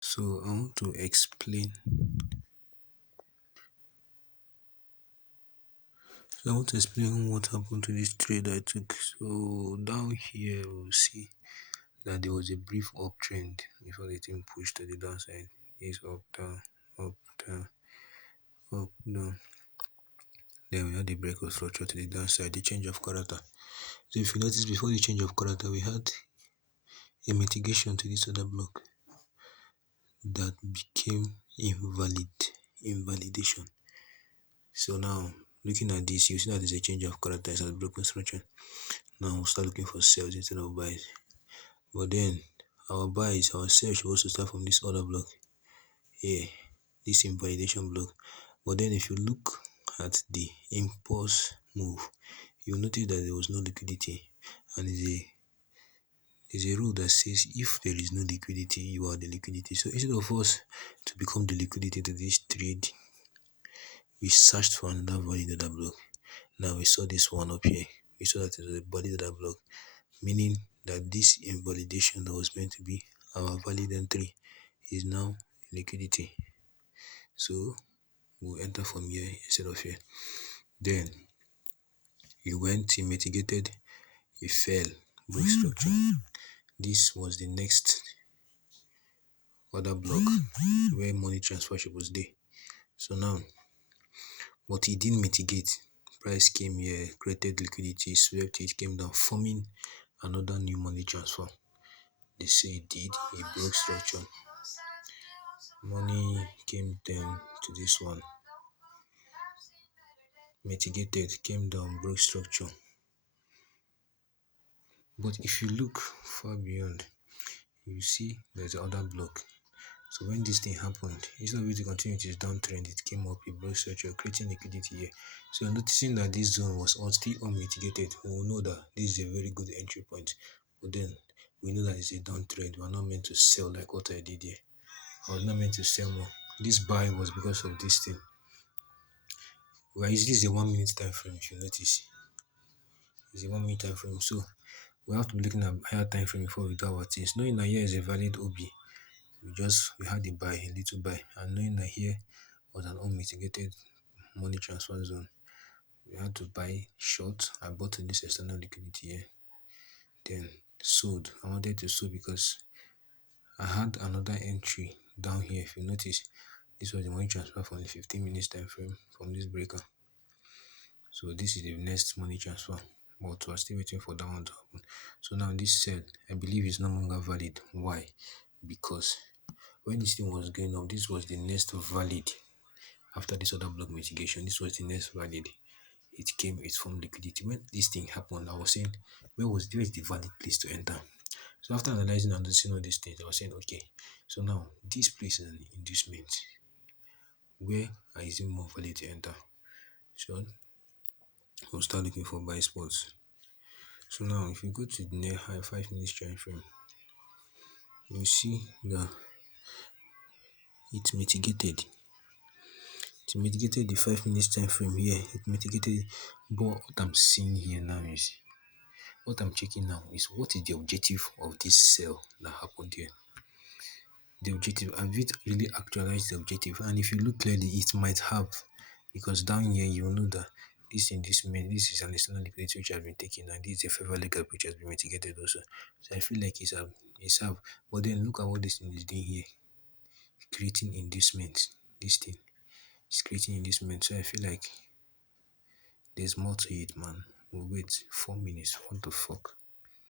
So I want to explain what happened to this trade I took. So down here we'll see that there was a brief uptrend before the thing pushed to the downside. It's up, down, up, down, up, down. Then we had the break of structure to the downside, the change of character. So if you notice, before the change of character, we had a mitigation to this other block that became invalidation. So now, looking at this, you see that there's a change of character, it's a broken structure. Now we'll start looking for sales instead of buys. But then, our sales should also start from this other block here, this invalidation block. But then if you look at the impulse move, you'll notice that there was no liquidity, and there's a rule that says if there is no liquidity, you are the liquidity. So instead of us to become the liquidity to this trade, we searched for another valid order block. Now we saw this one up here. We saw that it was a valid order block, meaning that this invalidation that was meant to be our valid entry is now liquidity. So we'll enter from here instead of here. Then he mitigated, he fell, break structure. This was the next other block where money transfer was there. So now, but he didn't mitigate. Price came here, created liquidity, swept it, came down, forming another new money transfer. They say it did, it broke structure. Money came down to this one, mitigated, came down, broke structure. But if you look far beyond, you see there's another block. So when this thing happened, instead of it to continue its downtrend, it came up, it broke structure, creating liquidity here. So you're noticing that this zone was still unmitigated. We will know that this is a very good entry point. But then we know that it's a downtrend. We are not meant to sell like what I did here. I was not meant to sell more. This buy was because of this thing. Well, this is a 1 minute time frame, if you notice. It's a 1 minute time frame. So we have to be looking at higher time frame before we do our things. Knowing that here is a valid OB, we had a buy, a little buy, and knowing that here was an unmitigated money transfer zone, we had to buy short. I bought in this external liquidity here, then sold. I wanted to sell because I had another entry down here. If you notice, this was the money transfer from the 15 minutes time frame from this breaker. So this is the next money transfer, but we're still waiting for that one to happen. So now this sell, I believe, is no longer valid. Why? Because when this thing was going up, this was the next valid after this other block mitigation. This was the next valid. It formed liquidity. When this thing happened, I was saying, where is the valid place to enter? So after analyzing and noticing all these things, I was saying, okay, so now this place is an inducement. Where is it more valid to enter? So we'll start looking for buy spots. So now if you go to the near high 5 minutes time frame, you see that it mitigated. It mitigated the 5 minutes time frame here. It mitigated, but what I'm seeing here now is, what I'm checking now is, what is the objective of this sell that happened here? The objective, have it really actualized the objective? And if you look clearly, it might have, because down here you will know that this is an external liquidity which has been taken, and this is a favor leg up which has been mitigated also. So I feel like it's have. But then look at what this thing is doing here, creating inducement. This thing is creating inducement. So I feel like there's more to it, man. We'll wait 4 minutes. What the fuck?